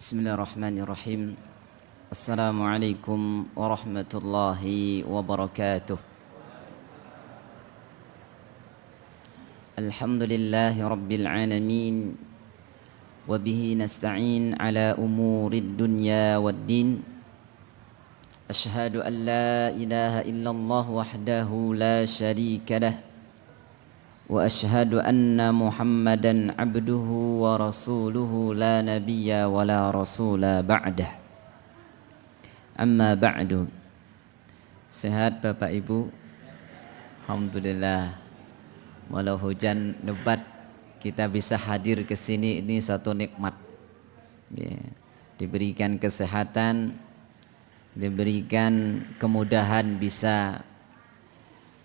Bismillahirrahmanirrahim. Assalamualaikum warahmatullahi wabarakatuh. Alhamdulillahi rabbil alamin. Wabihi nasta'in ala umurid dunya waddin. Ashhadu an la ilaha illallah wahdahu la syarika lah. Wa ashhadu anna Muhammadan abduhu wa rasuluhu la nabiyya wa la rasula ba'dah. Amma ba'du. Sehat Bapak Ibu? Alhamdulillah. Walau hujan lebat kita bisa hadir ke sini, ini satu nikmat. Ya. Diberikan kesehatan, diberikan kemudahan bisa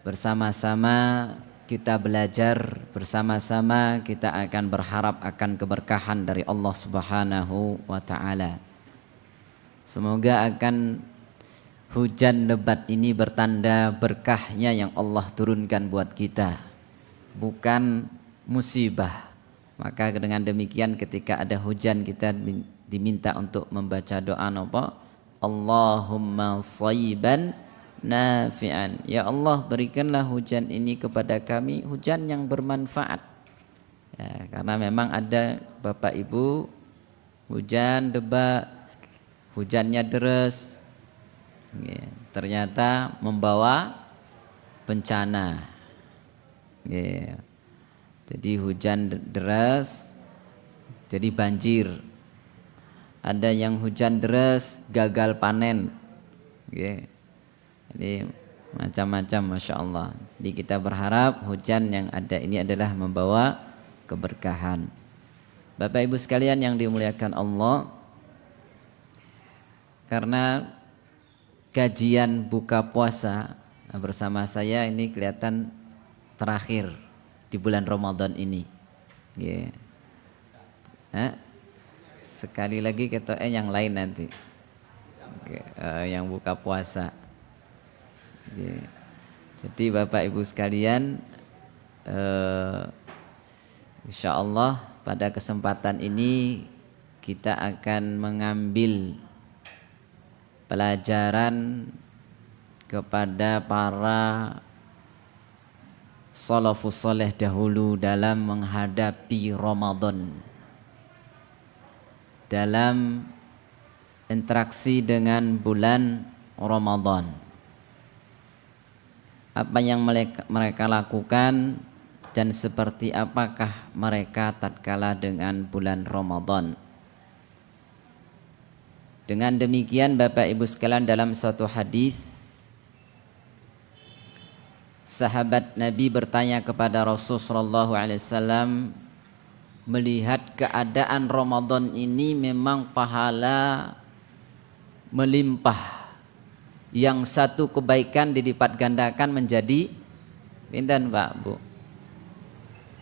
bersama-sama kita belajar, bersama-sama kita akan berharap akan keberkahan dari Allah Subhanahu wa taala. Semoga akan hujan lebat ini bertanda berkahnya yang Allah turunkan buat kita, bukan musibah. Maka dengan demikian ketika ada hujan kita diminta untuk membaca doa apa? Allahumma shayban nafi'an. Ya Allah, berikanlah hujan ini kepada kami, hujan yang bermanfaat. Ya, karena memang ada Bapak Ibu hujan lebat, hujannya deras, ya, ternyata membawa bencana. Ya. Jadi hujan deras jadi banjir. Ada yang hujan deras gagal panen. Ya. Jadi macam-macam, Masya Allah. Jadi kita berharap hujan yang ada ini adalah membawa keberkahan. Bapak Ibu sekalian yang dimuliakan Allah, karena kajian buka puasa bersama saya ini kelihatan terakhir di bulan Ramadan ini. Yeah. Sekali lagi kita yang lain nanti. Yang buka puasa. Yeah. Jadi Bapak Ibu sekalian, insya Allah pada kesempatan ini kita akan mengambil pelajaran kepada para salafus saleh dahulu dalam menghadapi Ramadan, dalam interaksi dengan bulan Ramadan. Apa yang mereka lakukan dan seperti apakah mereka tatkala dengan bulan Ramadan. Dengan demikian Bapak Ibu sekalian, dalam suatu hadis sahabat Nabi bertanya kepada Rasulullah SAW, melihat keadaan Ramadan ini memang pahala melimpah. Yang satu kebaikan dilipat gandakan menjadi pinten Pak Bu?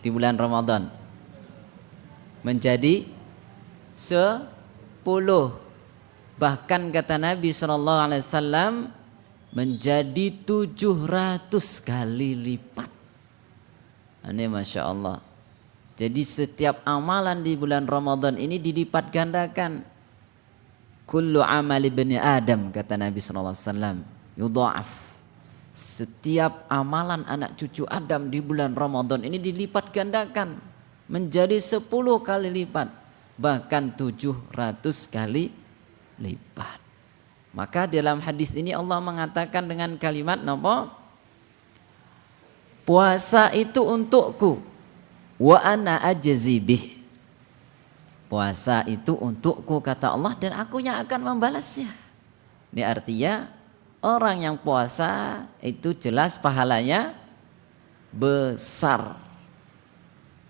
Di bulan Ramadan menjadi 10. Bahkan kata Nabi SAW menjadi 700 kali lipat. Ini Masya Allah. Jadi setiap amalan di bulan Ramadan ini dilipat gandakan. Kullu amali bani Adam, kata Nabi SAW, yudha'af. Setiap amalan anak cucu Adam di bulan Ramadan ini dilipat gandakan menjadi 10 kali lipat, bahkan 700 kali lipat. Maka dalam hadis ini Allah mengatakan dengan kalimat apa? Puasa itu untukku, wa ana ajzi bih. Puasa itu untukku, kata Allah, dan aku yang akan membalasnya. Ini artinya orang yang puasa itu jelas pahalanya besar.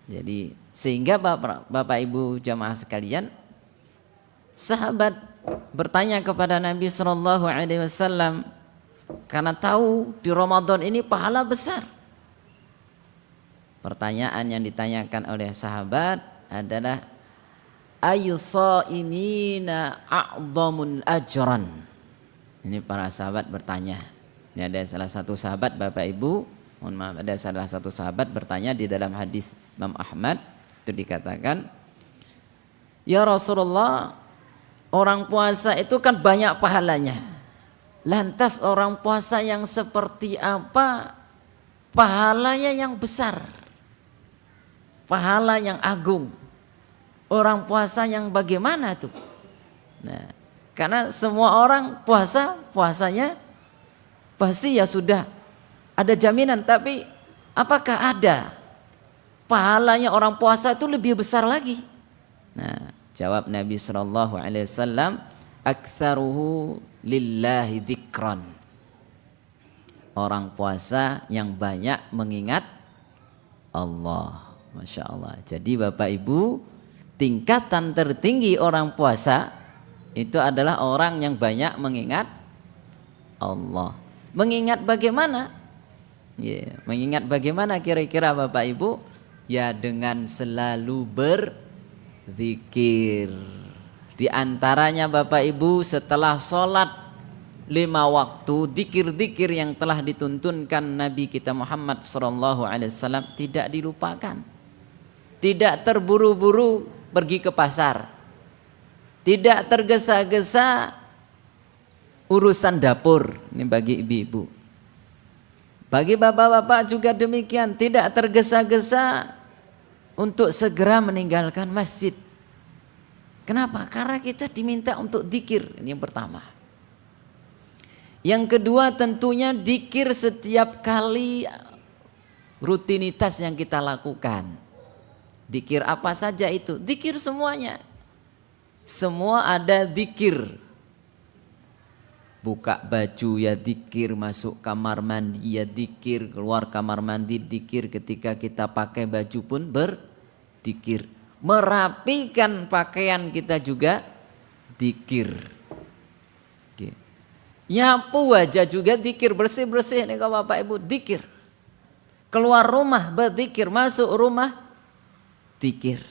Jadi sehingga Bapak Ibu jamaah sekalian, sahabat bertanya kepada Nabi SAW karena tahu di Ramadan ini pahala besar. Pertanyaan yang ditanyakan oleh sahabat adalah ayu shaimina a'dhamul ajran. Ini para sahabat bertanya. Ini ada salah satu sahabat Bapak Ibu, mohon maaf, ada salah satu sahabat bertanya di dalam hadis Imam Ahmad, itu dikatakan, ya Rasulullah, Orang puasa itu kan banyak pahalanya. Lantas orang puasa yang seperti apa? Pahalanya yang besar. Pahala yang agung. Orang puasa yang bagaimana tuh? Nah, karena semua orang puasanya pasti ya sudah ada jaminan, tapi apakah ada pahalanya orang puasa itu lebih besar lagi? Nah, jawab Nabi sallallahu alaihi wasallam, aktsaruhu lillahi dzikran. Orang puasa yang banyak mengingat Allah. Masya Allah. Jadi Bapak Ibu, tingkatan tertinggi orang puasa itu adalah orang yang banyak mengingat Allah. Mengingat bagaimana? Ya, mengingat bagaimana kira-kira Bapak Ibu? Ya dengan selalu berzikir. Di antaranya Bapak Ibu setelah sholat 5 waktu, zikir-zikir yang telah dituntunkan Nabi kita Muhammad SAW tidak dilupakan. Tidak terburu-buru pergi ke pasar. Tidak tergesa-gesa urusan dapur. Ini bagi ibu-ibu. Bagi bapak-bapak juga demikian. Tidak tergesa-gesa untuk segera meninggalkan masjid. Kenapa? Karena kita diminta untuk dzikir. Ini yang pertama. Yang kedua tentunya dzikir setiap kali rutinitas yang kita lakukan. Dzikir apa saja itu? Dzikir semuanya. Semua ada dzikir. Buka baju ya dzikir, masuk kamar mandi ya dzikir, keluar kamar mandi dzikir, ketika kita pakai baju pun berzikir. Merapikan pakaian kita juga dzikir. Nyapu wajah juga dzikir, bersih-bersih nih kalau Bapak Ibu dzikir. Keluar rumah berzikir, masuk rumah dzikir.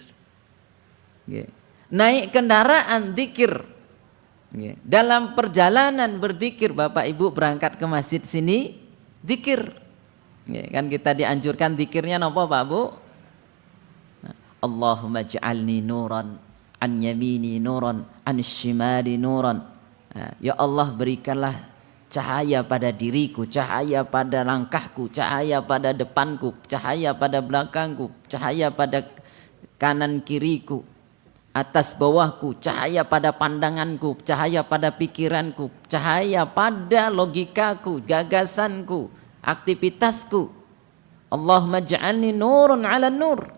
Naik kendaraan dzikir. Dalam perjalanan berzikir, Bapak Ibu berangkat ke masjid sini dzikir. Kan kita dianjurkan dzikirnya napa Pak Bu? Allahumma ij'alni nuran an yamini nuran an shimali nuran. Ya Allah, berikanlah cahaya pada diriku, cahaya pada langkahku, cahaya pada depanku, cahaya pada belakangku, cahaya pada kanan kiriku, atas bawahku, cahaya pada pandanganku, cahaya pada pikiranku, cahaya pada logikaku, gagasanku, aktivitasku. Allahumma ja'alni nurun ala nur.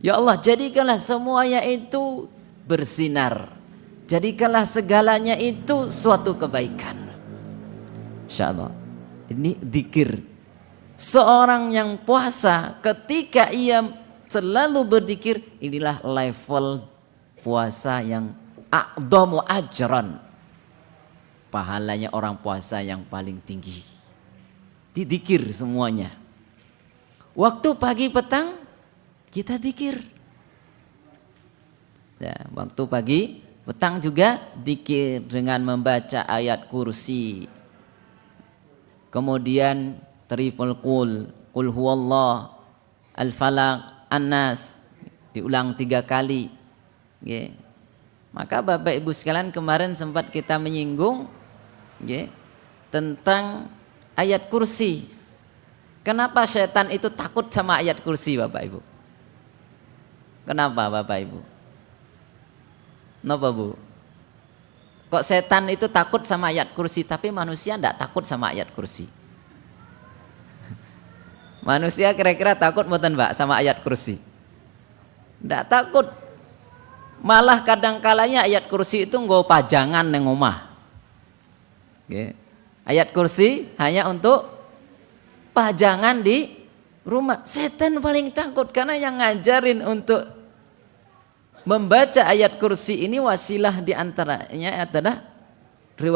Ya Allah, jadikanlah semuanya itu bersinar. Jadikanlah segalanya itu suatu kebaikan. Insyaallah. Ini dzikir. Seorang yang puasa ketika ia selalu berzikir, inilah level puasa yang a'dhamu ajran. Pahalanya orang puasa yang paling tinggi. Dzikir semuanya. Waktu pagi petang kita dzikir. Ya, waktu pagi petang juga dzikir dengan membaca ayat kursi. Kemudian tripul qul huwallah, al-falaq, an-nas diulang 3 kali. Maka Bapak Ibu sekalian, kemarin sempat kita menyinggung tentang ayat kursi. Kenapa setan itu takut sama ayat kursi Bapak Ibu? Kenapa Bapak Ibu? Kenapa Bu? Kok setan itu takut sama ayat kursi, tapi manusia tidak takut sama ayat kursi? Manusia kira-kira takut mboten Mbak sama ayat kursi? Tidak takut. Malah kadang-kalanya ayat kursi itu nggo pajangan nang omah. Ayat kursi hanya untuk pajangan di rumah. Setan paling takut karena yang ngajarin untuk membaca ayat kursi ini wasilah diantaranya adalah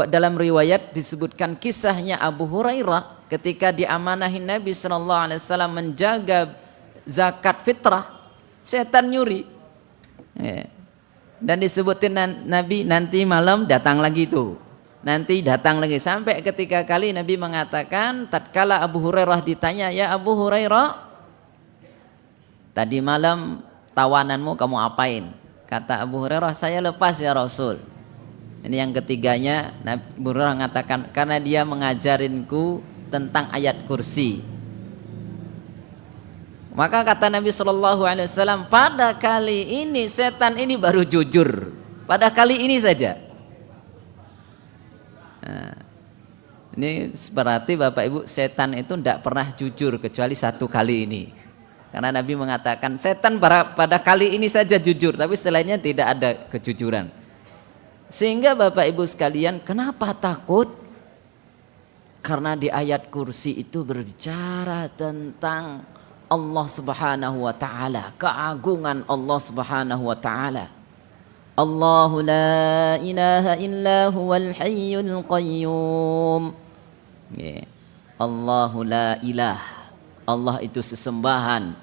dalam riwayat disebutkan kisahnya Abu Hurairah ketika diamanahin Nabi SAW menjaga zakat fitrah, setan nyuri. Dan disebutin Nabi, nanti malam datang lagi tuh, nanti datang lagi, sampai ketika kali Nabi mengatakan tatkala Abu Hurairah ditanya, ya Abu Hurairah, tadi malam tawananmu kamu apain? Kata Abu Hurairah, saya lepas ya Rasul. Ini yang ketiganya, Nabi Hurairah mengatakan karena dia mengajarinku tentang ayat kursi. Maka kata Nabi Shallallahu Alaihi Wasallam, pada kali ini setan ini baru jujur, pada kali ini saja. Nah, ini berarti Bapak Ibu, setan itu tidak pernah jujur kecuali satu kali ini. Karena Nabi mengatakan setan pada kali ini saja jujur, tapi selainnya tidak ada kejujuran. Sehingga Bapak Ibu sekalian, kenapa takut? Karena di ayat kursi itu berbicara tentang Allah Subhanahu wa taala, keagungan Allah Subhanahu wa taala. Allahu la ilaha illa huwal hayyul qayyum. Allahu la ilah. Allah itu sesembahan.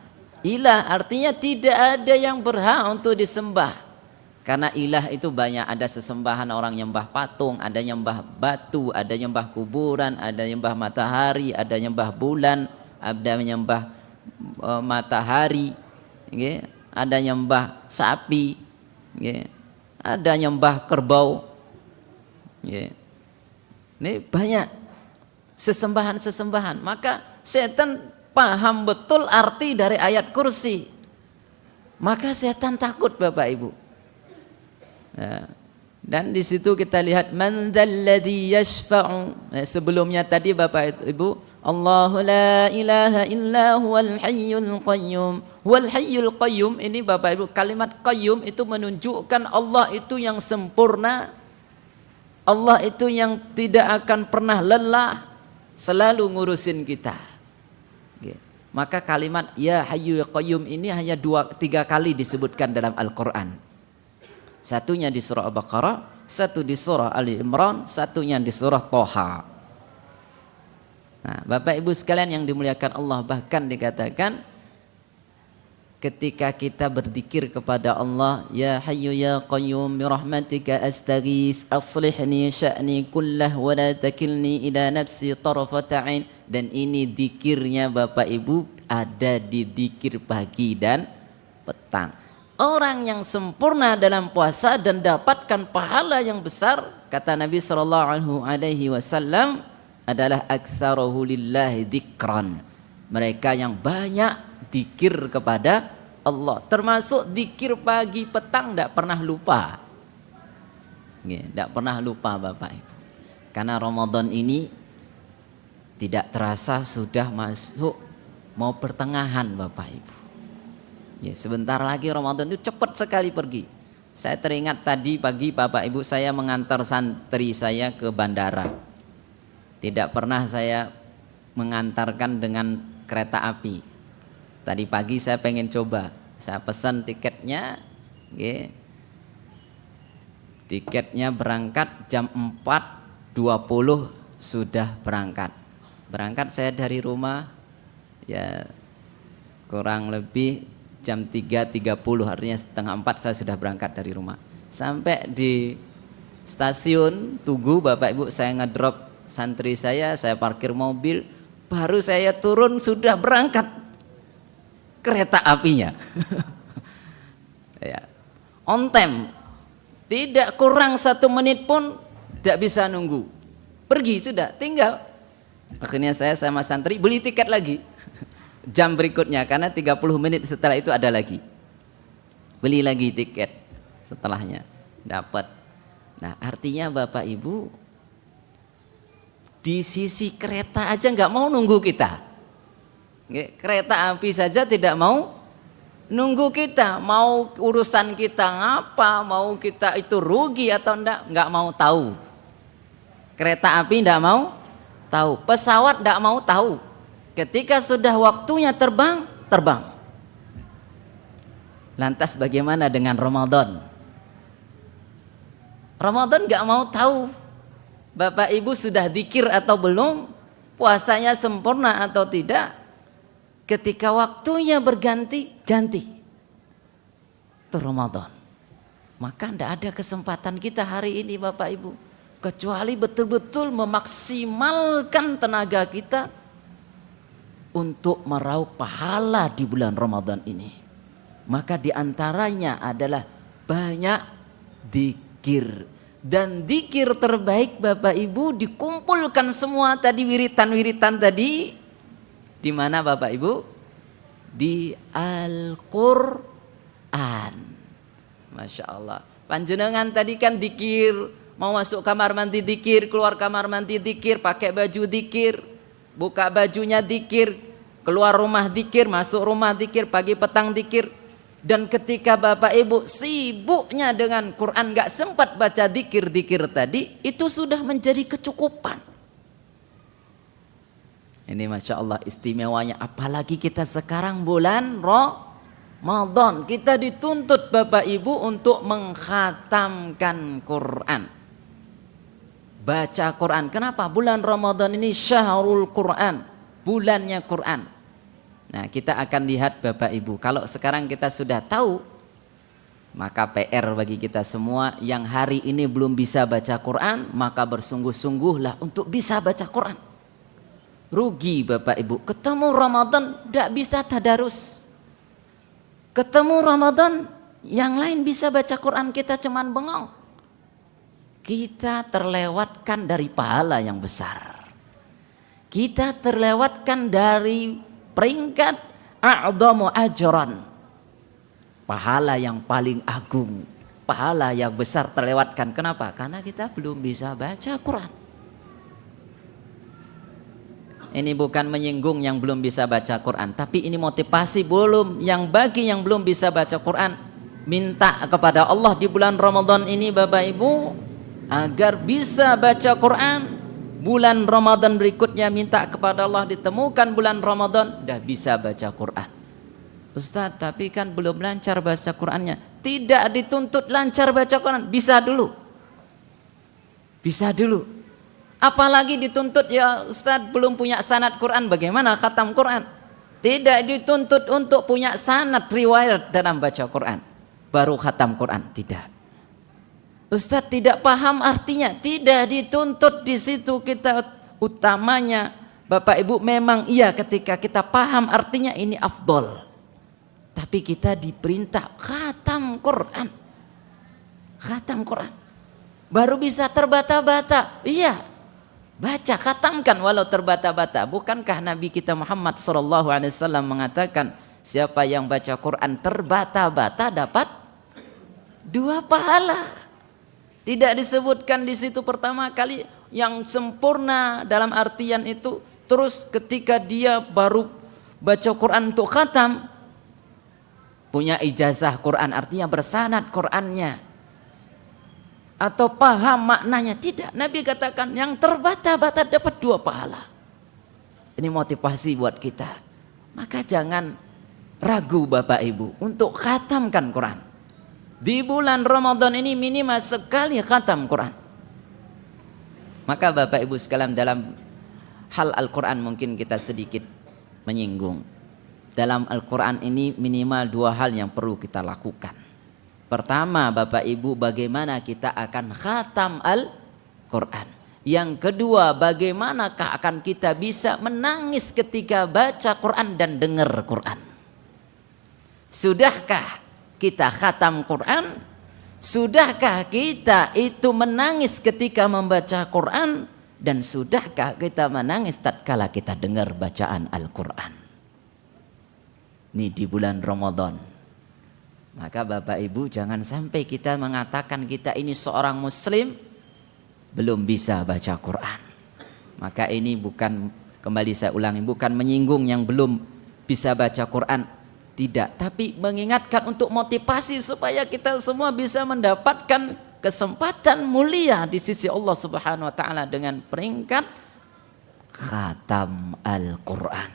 Ilah artinya tidak ada yang berhak untuk disembah. Karena ilah itu banyak, ada sesembahan orang nyembah patung, ada nyembah batu, ada nyembah kuburan, ada nyembah matahari, ada nyembah bulan, ada nyembah matahari, ada nyembah sapi, ada nyembah kerbau. Ini banyak sesembahan-sesembahan. Maka setan paham betul arti dari ayat kursi. Maka setan takut Bapak Ibu. Dan di situ kita lihat man dzalladzi yashfa'u. Sebelumnya tadi Bapak Ibu, Allahu la ilaha illa huwal hayyul qayyum. Wal hayyul qayyum ini Bapak Ibu, kalimat qayyum itu menunjukkan Allah itu yang sempurna. Allah itu yang tidak akan pernah lelah, selalu ngurusin kita. Maka kalimat ya hayyul qayyum ini hanya 2-3 kali disebutkan dalam Al-Qur'an. Satunya di surah Al-Baqarah, satu di surah Ali Imran, satunya di surah Thaha. Nah, Bapak Ibu sekalian yang dimuliakan Allah, bahkan dikatakan ketika kita berzikir kepada Allah, ya hayyu ya qayyum bi rahmatika astaghits aslihni sya'ni kullah wa la takilni ila nafsi tarfata ain. Dan ini zikirnya Bapak Ibu ada di zikir pagi dan petang. Orang yang sempurna dalam puasa dan dapatkan pahala yang besar, kata Nabi sallallahu alaihi wasallam, adalah aktsaruhu lillahi dzikran. Mereka yang banyak zikir kepada Allah, termasuk zikir pagi petang, tidak pernah lupa. Tidak pernah lupa Bapak Ibu. Karena Ramadan ini tidak terasa sudah masuk mau pertengahan Bapak Ibu. Ya, sebentar lagi Ramadan itu cepat sekali pergi. Saya teringat tadi pagi Bapak Ibu, saya mengantar santri saya ke bandara. Tidak pernah saya mengantarkan dengan kereta api. Tadi pagi saya pengen coba. Saya pesan tiketnya. Tiketnya berangkat jam 4.20 sudah berangkat. Berangkat saya dari rumah ya kurang lebih jam 3.30, artinya setengah 4 saya sudah berangkat dari rumah. Sampai di stasiun tunggu Bapak Ibu, saya ngedrop santri saya parkir mobil, baru saya turun sudah berangkat kereta apinya. Ya, on time, tidak kurang 1 menit pun tidak bisa nunggu, pergi sudah tinggal. Akhirnya saya sama santri beli tiket lagi jam berikutnya, karena 30 menit setelah itu ada lagi, beli lagi tiket setelahnya dapat. Nah artinya Bapak Ibu, di sisi kereta aja nggak mau nunggu kita. Kereta api saja tidak mau nunggu kita, mau urusan kita ngapa, mau kita itu rugi atau nggak mau tahu. Kereta api nggak mau tahu, pesawat nggak mau tahu. Ketika sudah waktunya terbang, terbang. Lantas bagaimana dengan Ramadan? Ramadan nggak mau tahu Bapak Ibu sudah zikir atau belum, puasanya sempurna atau tidak. Ketika waktunya berganti-ganti, itu Ramadan. Maka tidak ada kesempatan kita hari ini Bapak Ibu, kecuali betul-betul memaksimalkan tenaga kita untuk meraup pahala di bulan Ramadan ini. Maka diantaranya adalah banyak zikir. Dan zikir terbaik Bapak Ibu dikumpulkan semua tadi wiritan-wiritan tadi di mana Bapak Ibu? Di Al-Qur'an. Masya Allah. Panjenengan tadi kan zikir, mau masuk kamar mandi zikir, keluar kamar mandi zikir, pakai baju zikir, buka bajunya zikir, keluar rumah zikir, masuk rumah zikir, pagi petang zikir. Dan ketika Bapak Ibu sibuknya dengan Quran, gak sempat baca zikir-zikir tadi, itu sudah menjadi kecukupan. Ini Masya Allah istimewanya, apalagi kita sekarang bulan Ramadan. Kita dituntut Bapak Ibu untuk mengkhatamkan Quran. Baca Quran. Kenapa? Bulan Ramadan ini syahrul Quran, bulannya Quran. Nah, kita akan lihat Bapak Ibu, kalau sekarang kita sudah tahu, maka PR bagi kita semua yang hari ini belum bisa baca Quran, maka bersungguh-sungguhlah untuk bisa baca Quran. Rugi Bapak Ibu, ketemu Ramadan tidak bisa tadarus. Ketemu Ramadan yang lain bisa baca Quran, kita cuman bengong. Kita terlewatkan dari pahala yang besar. Kita terlewatkan dari peringkat a'dhamu ajran, pahala yang paling agung, pahala yang besar terlewatkan. Kenapa? Karena kita belum bisa baca Quran. Ini bukan menyinggung yang belum bisa baca Quran, tapi ini motivasi bagi yang belum bisa baca Quran, minta kepada Allah di bulan Ramadan ini Bapak Ibu agar bisa baca Quran. Bulan Ramadan berikutnya minta kepada Allah ditemukan bulan Ramadan dah bisa baca Quran. Ustaz, tapi kan belum lancar baca Qurannya. Tidak dituntut lancar baca Quran, bisa dulu. Bisa dulu. Apalagi dituntut ya Ustaz belum punya sanad Quran, bagaimana khatam Quran? Tidak dituntut untuk punya sanad riwayat dalam baca Quran baru khatam Quran, tidak. Ustaz tidak paham artinya, tidak dituntut di situ kita utamanya. Bapak Ibu memang iya ketika kita paham artinya ini afdol. Tapi kita diperintah khatam Quran. Khatam Quran. Baru bisa terbata-bata. Iya. Baca, khatamkan walau terbata-bata. Bukankah Nabi kita Muhammad SAW mengatakan siapa yang baca Quran terbata-bata dapat 2 pahala. Tidak disebutkan di situ pertama kali yang sempurna dalam artian itu. Terus ketika dia baru baca Quran untuk khatam, punya ijazah Quran, artinya bersanad Qurannya. Atau paham maknanya. Tidak, Nabi katakan yang terbata-bata dapat 2 pahala. Ini motivasi buat kita. Maka jangan ragu Bapak Ibu untuk khatamkan Quran. Di bulan Ramadan ini minimal sekali khatam Quran. Maka Bapak Ibu sekalian, dalam hal Al-Quran mungkin kita sedikit menyinggung. Dalam Al-Quran ini minimal 2 hal yang perlu kita lakukan. Pertama Bapak Ibu, bagaimana kita akan khatam Al-Quran. Yang kedua, bagaimanakah akan kita bisa menangis ketika baca Quran dan dengar Quran. Sudahkah kita khatam Quran? Sudahkah kita itu menangis ketika membaca Quran? Dan sudahkah kita menangis tatkala kita dengar bacaan Al-Quran? Ini di bulan Ramadan. Maka Bapak Ibu jangan sampai kita mengatakan kita ini seorang muslim belum bisa baca Quran. Maka ini bukan, kembali saya ulangi, bukan menyinggung yang belum bisa baca Quran. Tidak, tapi mengingatkan untuk motivasi supaya kita semua bisa mendapatkan kesempatan mulia di sisi Allah Subhanahu wa taala dengan peringkat khatam Al-Quran.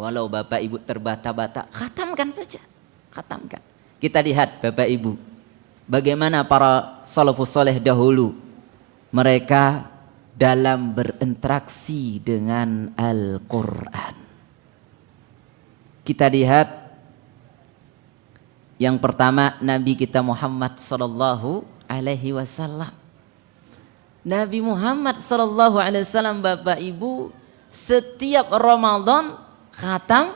Walau Bapak Ibu terbata-bata, khatamkan saja, khatamkan. Kita lihat Bapak Ibu, bagaimana para salafus saleh dahulu mereka dalam berinteraksi dengan Al-Quran. Kita lihat yang pertama Nabi kita Muhammad sallallahu alaihi wasallam. Nabi Muhammad sallallahu alaihi wasallam Bapak Ibu setiap Ramadan khatam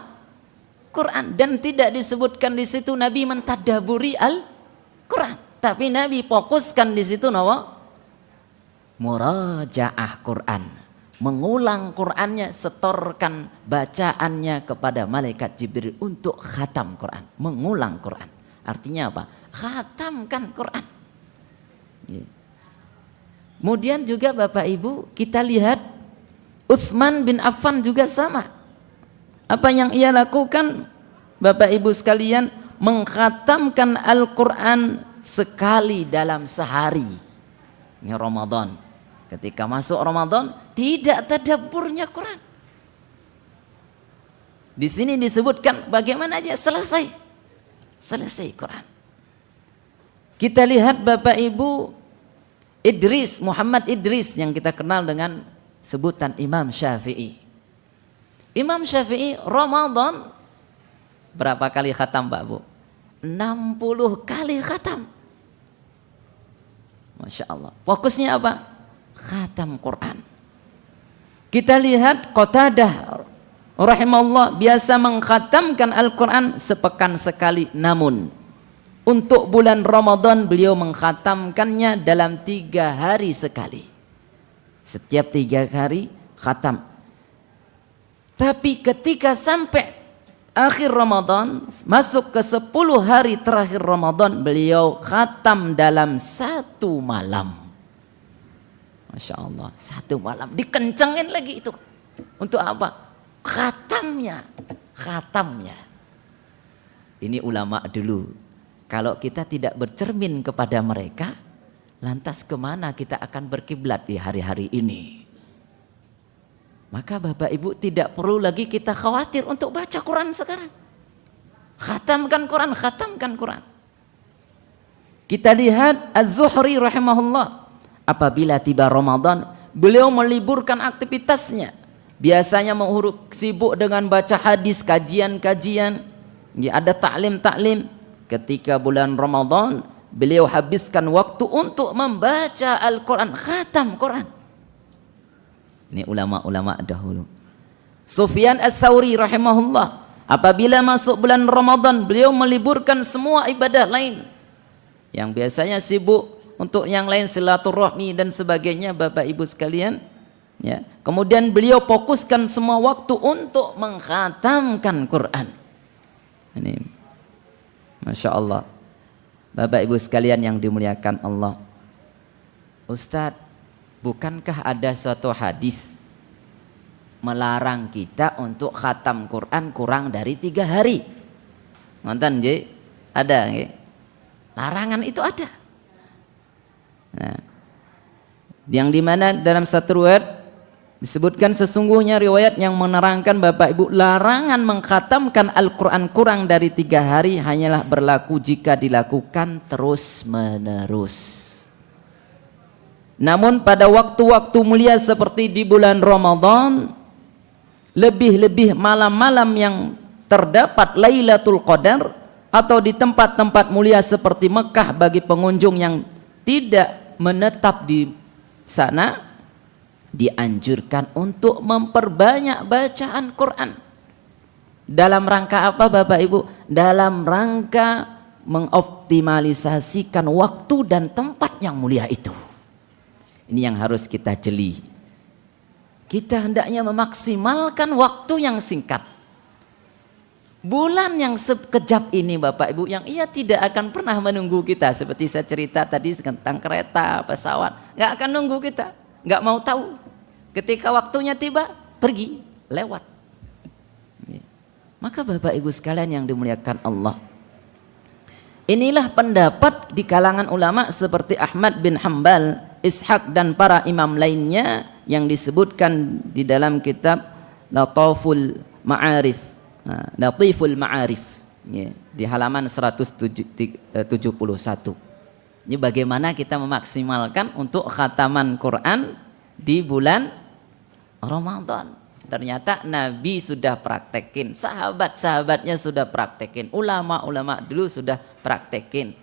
Quran, dan tidak disebutkan di situ Nabi mentadaburi Al-Quran. Tapi Nabi fokuskan di situ nawa murajaah Quran, mengulang Qurannya, setorkan bacaannya kepada malaikat Jibril untuk khatam Quran, mengulang Quran. Artinya apa? Khatamkan Quran. Kemudian juga Bapak Ibu kita lihat Utsman bin Affan juga sama. Apa yang ia lakukan Bapak Ibu sekalian? Mengkhatamkan Al-Quran sekali dalam sehari. Ini Ramadan. Ketika masuk Ramadan tidak tadabburnya Quran. Di sini disebutkan bagaimana dia selesai Quran. Kita lihat Bapak Ibu Idris, Muhammad Idris yang kita kenal dengan sebutan Imam Syafi'i. Imam Syafi'i Ramadan berapa kali khatam Pak Bu? 60 kali khatam. Masya Allah. Fokusnya apa? Khatam Quran. Kita lihat Qatadah rahimahullah biasa mengkhatamkan Al-Quran sepekan sekali, namun untuk bulan Ramadan beliau mengkhatamkannya dalam 3 hari sekali. Setiap 3 hari khatam. Tapi ketika sampai akhir Ramadan, masuk ke 10 hari terakhir Ramadan, beliau khatam dalam 1 malam. Masya Allah, 1 malam. Dikencengin lagi itu. Untuk apa? Khatamnya. Ini ulama dulu. Kalau kita tidak bercermin kepada mereka, lantas kemana kita akan berkiblat di hari-hari ini? Maka Bapak Ibu tidak perlu lagi kita khawatir untuk baca Quran sekarang. Khatamkan Quran. Kita lihat Az-Zuhri rahimahullah. Apabila tiba Ramadan, beliau meliburkan aktivitasnya. Biasanya sibuk dengan baca hadis, kajian-kajian. Ada taklim. Ketika bulan Ramadan, beliau habiskan waktu untuk membaca Al-Quran, khatam Quran. Ini ulama-ulama dahulu. Sufyan Ats-Tsauri rahimahullah, apabila masuk bulan Ramadan, beliau meliburkan semua ibadah lain. Yang biasanya sibuk untuk yang lain, silaturahmi dan sebagainya Bapak Ibu sekalian. Ya. Kemudian beliau fokuskan semua waktu untuk mengkhatamkan Quran. Ini Masya Allah. Bapak Ibu sekalian yang dimuliakan Allah. Ustadz, bukankah ada suatu hadis melarang kita untuk khatam Quran kurang dari 3 hari? Nonton J? Ada nggih? Larangan itu ada. Nah, yang dimana dalam satu riwayat disebutkan sesungguhnya riwayat yang menerangkan Bapak Ibu larangan mengkhatamkan Al-Quran kurang dari 3 hari hanyalah berlaku jika dilakukan terus menerus. Namun pada waktu-waktu mulia seperti di bulan Ramadan, lebih-lebih malam-malam yang terdapat Lailatul Qadar, atau di tempat-tempat mulia seperti Mekah bagi pengunjung yang tidak menetap di sana, dianjurkan untuk memperbanyak bacaan Quran. Dalam rangka apa Bapak Ibu? Dalam rangka mengoptimalisasikan waktu dan tempat yang mulia itu. Ini yang harus kita jeli. Kita hendaknya memaksimalkan waktu yang singkat. Bulan yang sekejap ini Bapak Ibu, yang ia tidak akan pernah menunggu kita. Seperti saya cerita tadi tentang kereta, pesawat. Gak akan nunggu kita, gak mau tahu. Ketika waktunya tiba, pergi, lewat. Maka Bapak Ibu sekalian yang dimuliakan Allah, inilah pendapat di kalangan ulama seperti Ahmad bin Hanbal, Ishaq dan para imam lainnya yang disebutkan di dalam kitab Latiful Ma'arif, di halaman 171. Ini bagaimana kita memaksimalkan untuk khataman Quran di bulan Ramadan. Ternyata Nabi sudah praktekin, sahabat-sahabatnya sudah praktekin, ulama-ulama dulu sudah praktekin.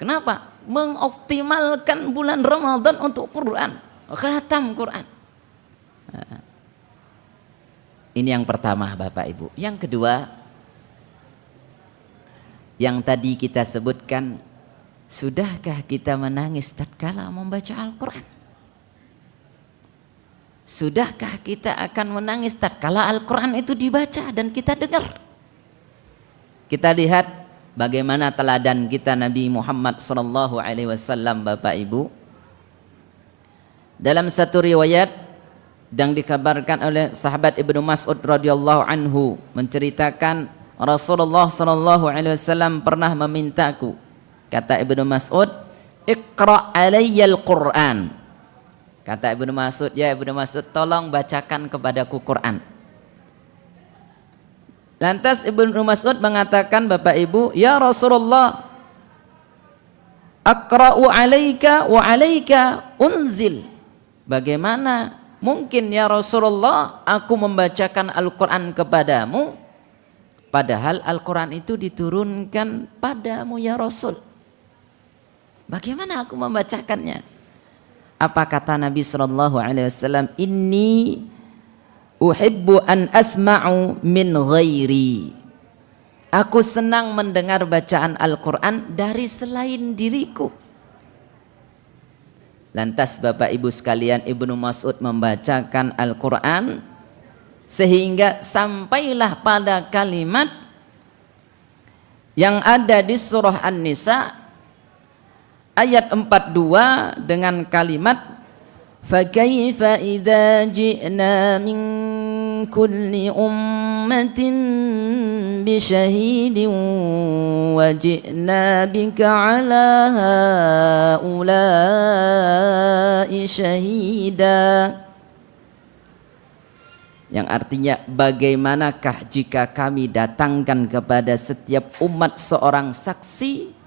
Kenapa? Mengoptimalkan bulan Ramadan untuk Quran, khatam Quran. Ini yang pertama Bapak Ibu. Yang kedua, Yang tadi kita sebutkan, sudahkah kita menangis tatkala membaca Al-Quran? Sudahkah kita akan menangis tatkala Al-Quran itu dibaca dan kita dengar? Kita lihat bagaimana teladan kita Nabi Muhammad SAW, Bapak Ibu. Dalam satu riwayat yang dikabarkan oleh sahabat Ibnu Mas'ud radhiyallahu anhu menceritakan Rasulullah SAW pernah memintaku, kata Ibnu Mas'ud, "Iqra' alayyal Qur'an." Kata Ibnu Mas'ud, ya Ibnu Mas'ud, tolong bacakan kepadaku Quran. Lantas Ibnu Mas'ud mengatakan, Bapak Ibu, ya Rasulullah, aqra'u alaika wa alaika unzil. Bagaimana mungkin ya Rasulullah aku membacakan Al-Quran kepadamu, padahal Al-Quran itu diturunkan padamu ya Rasul. Bagaimana aku membacakannya? Apa kata Nabi SAW? Inni uhibbu an asma'u min ghairi. Aku senang mendengar bacaan Al-Quran dari selain diriku. Lantas Bapak Ibu sekalian, Ibnu Mas'ud membacakan Al-Quran sehingga sampailah pada kalimat yang ada di surah An-Nisa ayat 42 dengan kalimat فَكَيْفَ إِذَا جِئْنَا مِنْ كُلِّ أُمَّةٍ بِشَهِيدٍ وَجِئْنَا بِكَ عَلَى هَؤُلَاءِ شَهِيدًا. Yang artinya, bagaimanakah jika kami datangkan kepada setiap umat seorang saksi,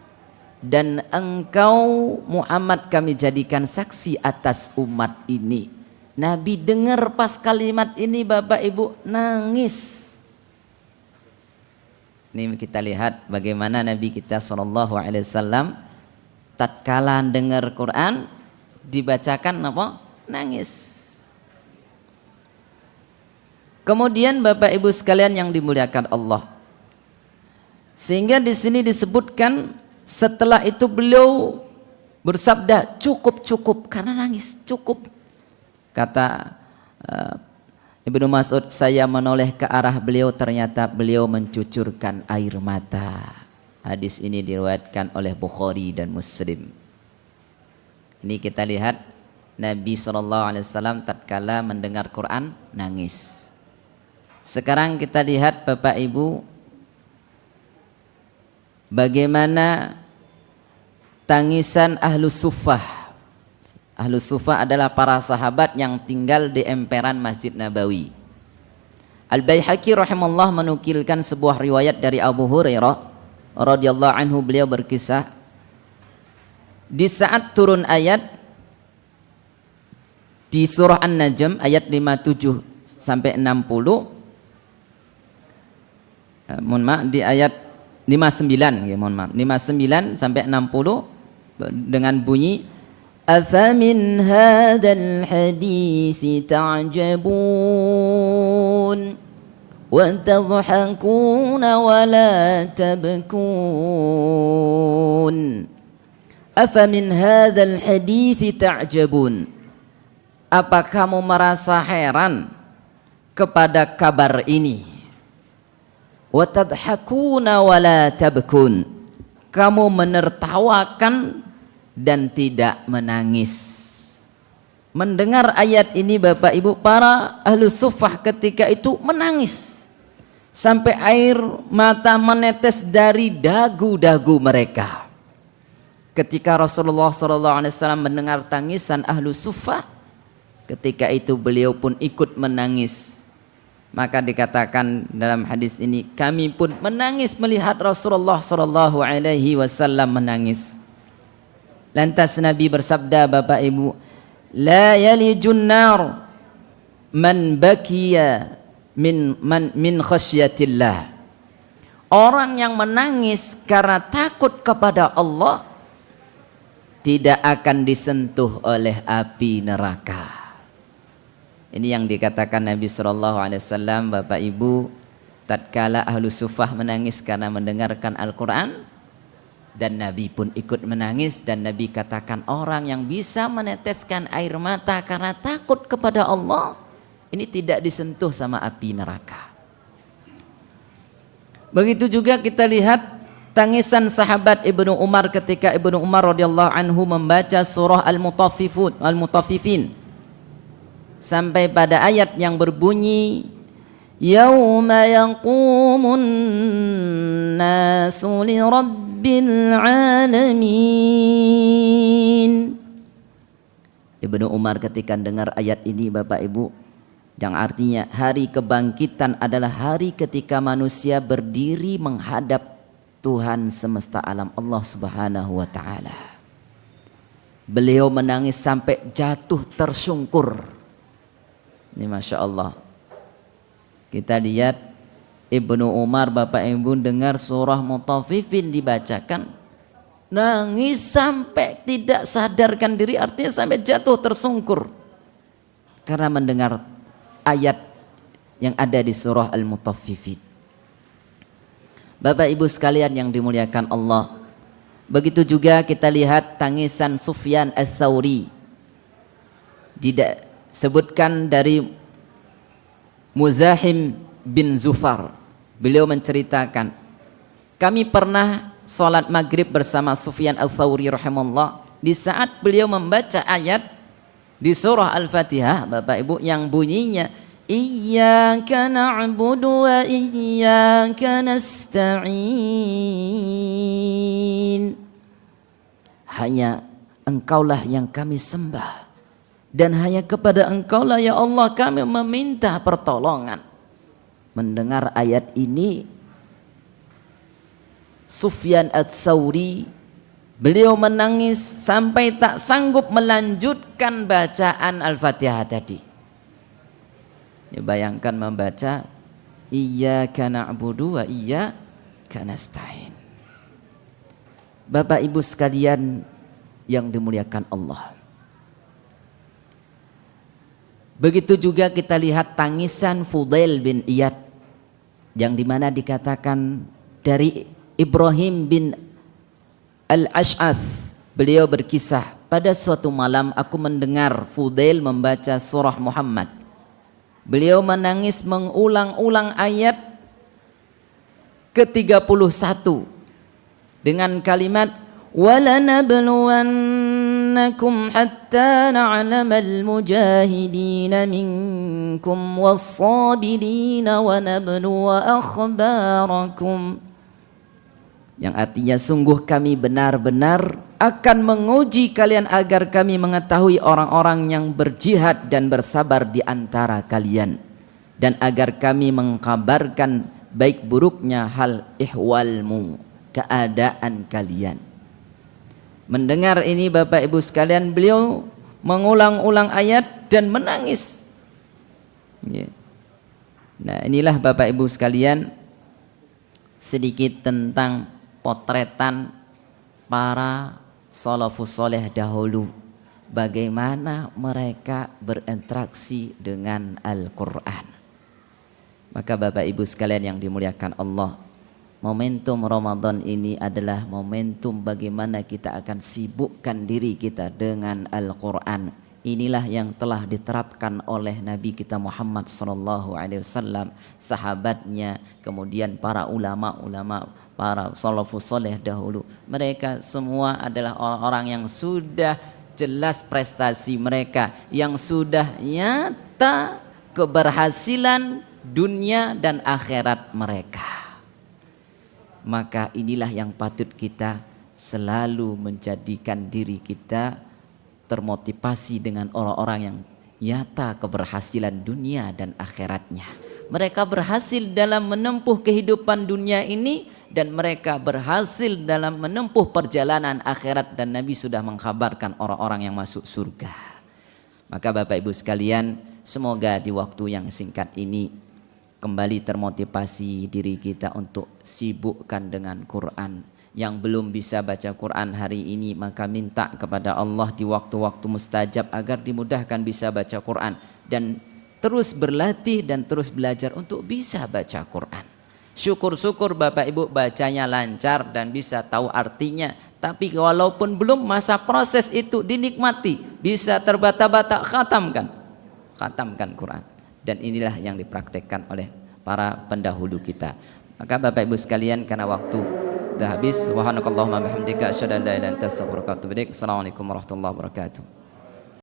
dan engkau Muhammad kami jadikan saksi atas umat ini. Nabi dengar pas kalimat ini, Bapak Ibu, nangis. Ini kita lihat bagaimana Nabi kita SAW tatkala dengar Quran dibacakan apa? Nangis. Kemudian Bapak Ibu sekalian yang dimuliakan Allah, sehingga di sini disebutkan setelah itu beliau bersabda, cukup karena nangis, cukup. Kata Ibnu Mas'ud, saya menoleh ke arah beliau, ternyata beliau mencucurkan air mata. Hadis ini diriwayatkan oleh Bukhari dan Muslim. Ini kita lihat Nabi SAW tatkala mendengar Quran nangis. Sekarang kita lihat Bapak Ibu, bagaimana tangisan Ahlus Suffah. Ahlus Suffah adalah para sahabat yang tinggal di emperan Masjid Nabawi. Al-Baihaqi rahimahullah menukilkan sebuah riwayat dari Abu Hurairah radhiyallahu anhu, beliau berkisah, di saat turun ayat di surah An-Najm ayat 57 sampai 60, di ayat 59, ya, mohon maaf, 59 sampai 60 dengan bunyi afamin hadzal hadits ta'jabun wa tadhakuna wa la tabkun. Afamin hadzal hadits ta'jabun. Apa kamu merasa heran kepada kabar ini? Wa tadhakuna wa la tabkun. Kamu menertawakan dan tidak menangis. Mendengar ayat ini Bapak Ibu, para Ahlus Suffah ketika itu menangis sampai air mata menetes dari dagu-dagu mereka. Ketika Rasulullah SAW mendengar tangisan Ahlus Suffah, ketika itu beliau pun ikut menangis. Maka dikatakan dalam hadis ini, kami pun menangis melihat Rasulullah SAW menangis. Lantas Nabi bersabda, Bapak Ibu, la yalijun nar man bakiya min khasyatillah. Orang yang menangis karena takut kepada Allah tidak akan disentuh oleh api neraka. Ini yang dikatakan Nabi SAW, Bapak Ibu, tatkala ahlu sufah menangis karena mendengarkan Al-Quran, dan Nabi pun ikut menangis, dan Nabi katakan orang yang bisa meneteskan air mata karena takut kepada Allah, ini tidak disentuh sama api neraka. Begitu juga kita lihat tangisan sahabat Ibnu Umar ketika Ibnu Umar radhiyallahu anhu membaca surah Al-Mutaffifin sampai pada ayat yang berbunyi yauma yaqumun nasu li rabbil alamin. Ibnu Umar ketika dengar ayat ini Bapak Ibu, yang artinya hari kebangkitan adalah hari ketika manusia berdiri menghadap Tuhan semesta alam, Allah Subhanahu wa taala. Beliau menangis sampai jatuh tersungkur. Ini Masya Allah. Kita lihat Ibnu Umar, Bapak Ibu, dengar surah Mutaffifin dibacakan, nangis sampai tidak sadarkan diri, artinya sampai jatuh tersungkur karena mendengar ayat yang ada di surah Al-Mutaffifin. Bapak Ibu sekalian yang dimuliakan Allah, begitu juga kita lihat tangisan Sufyan Ats-Tsauri, disebutkan dari Muzahim bin Zufar. Beliau menceritakan, kami pernah sholat maghrib bersama Sufyan Ats-Tsauri rahimahullah. Di saat beliau membaca ayat di surah Al-Fatihah Bapak Ibu yang bunyinya Iyyaka na'budu wa iyyaka nasta'in, hanya Engkaulah yang kami sembah dan hanya kepada Engkaulah ya Allah kami meminta pertolongan. Mendengar ayat ini Sufyan Ats-Tsauri, beliau menangis sampai tak sanggup melanjutkan bacaan Al-Fatihah tadi. Ya, bayangkan membaca Iyyaka na'budu wa iyyaka nasta'in. Bapak Ibu sekalian yang dimuliakan Allah, begitu juga kita lihat tangisan Fudail bin Iyad, yang dimana dikatakan dari Ibrahim bin Al-Ash'ath, beliau berkisah, pada suatu malam aku mendengar Fudail membaca surah Muhammad. Beliau menangis mengulang-ulang ayat ke-31 dengan kalimat وَلَنَبْلُوَنَّكُمْ حَتَّى نَعْلَمَ الْمُجَاهِدِينَ مِنْكُمْ وَالصَّابِرِينَ وَنَبْلُوَ أَخْبَارَكُمْ, yang artinya sungguh kami benar-benar akan menguji kalian agar kami mengetahui orang-orang yang berjihad dan bersabar di antara kalian, dan agar kami mengkabarkan baik buruknya hal ihwalmu, keadaan kalian. Mendengar ini Bapak Ibu sekalian, beliau mengulang-ulang ayat dan menangis. Nah, inilah Bapak Ibu sekalian sedikit tentang potretan para salafus saleh dahulu, bagaimana mereka berinteraksi dengan Al-Quran. Maka Bapak Ibu sekalian yang dimuliakan Allah, momentum Ramadan ini adalah momentum bagaimana kita akan sibukkan diri kita dengan Al-Quran. Inilah yang telah diterapkan oleh Nabi kita Muhammad SAW, sahabatnya, kemudian para ulama-ulama, para salafus saleh dahulu. Mereka semua adalah orang-orang yang sudah jelas prestasi mereka, yang sudah nyata keberhasilan dunia dan akhirat mereka. Maka inilah yang patut kita selalu menjadikan diri kita termotivasi dengan orang-orang yang nyata keberhasilan dunia dan akhiratnya. Mereka berhasil dalam menempuh kehidupan dunia ini, dan mereka berhasil dalam menempuh perjalanan akhirat, dan Nabi sudah mengkabarkan orang-orang yang masuk surga. Maka Bapak Ibu sekalian, semoga di waktu yang singkat ini kembali termotivasi diri kita untuk sibukkan dengan Quran. Yang belum bisa baca Quran hari ini, maka minta kepada Allah di waktu-waktu mustajab agar dimudahkan bisa baca Quran, dan terus berlatih dan terus belajar untuk bisa baca Quran. Syukur-syukur Bapak Ibu bacanya lancar dan bisa tahu artinya. Tapi walaupun belum, masa proses itu dinikmati, bisa terbata-bata khatamkan Quran. Dan inilah yang dipraktekkan oleh para pendahulu kita. Maka Bapak Ibu sekalian, karena waktu sudah habis, subhanakallahumma bihamdika asyhadu an la ilaha illa anta astaghfiruka wa atubu ilaik. Assalamualaikum warahmatullahi wabarakatuh.